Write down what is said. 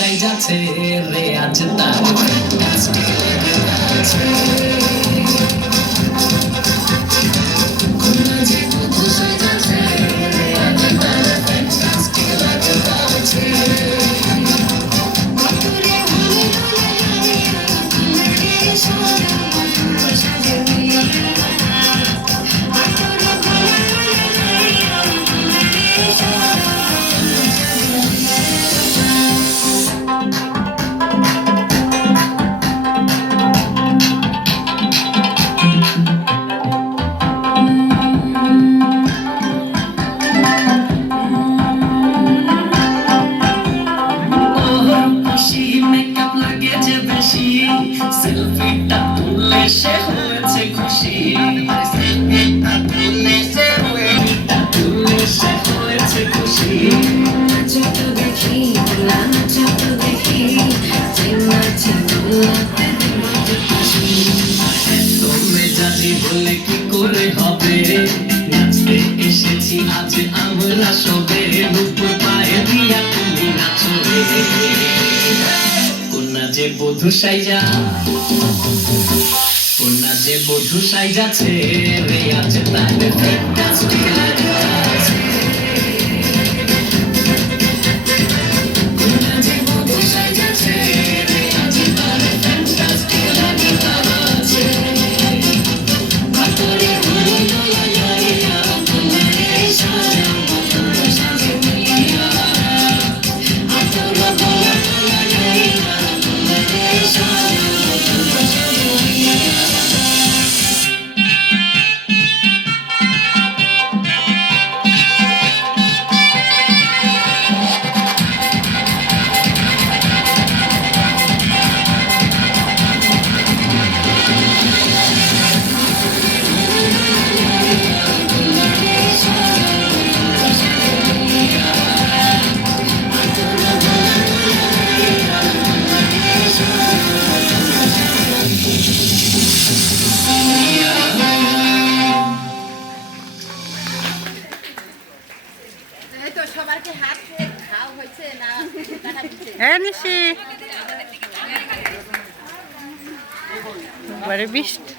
সাইজাছে রে আজ তার ফ্যান্টাস্টিক লাগছে কন্যা যে বধূ সাইজাছে রে আজ তার ফ্যান্টাস্টিক লাগছে সেলফিটা তুলে সে হয়েছে খুশি সেলফিটা তুলে সে হয়েছে খুশি ছোট দেখি ছোট দেখি তোমে জানি বলে কি করে হবে নাচতে এসেছি আজ আমরা সবে রূপর পায়ে দিয়া তুমি নাচো রে কন্যা যে বধূ সাইজা কন্যা যে বধূ সাইজাছে রে আজ তার ফ্যান্টাস্টিক লাগছে কন্যা যে বধূ সাইজাছে রে আজ তার ফ্যান্টাস্টিক লাগছে আতরে হলো লাগাইয়া তোমারে সাজাবো তোর সাজে মিলিয়া আতরে হলো লাগাইয়া তোমারে সাজাবো তোর সাজে মিলিয়া সবারকে হাত খাওয়া হয়েছে না নিশি বৃষ্টি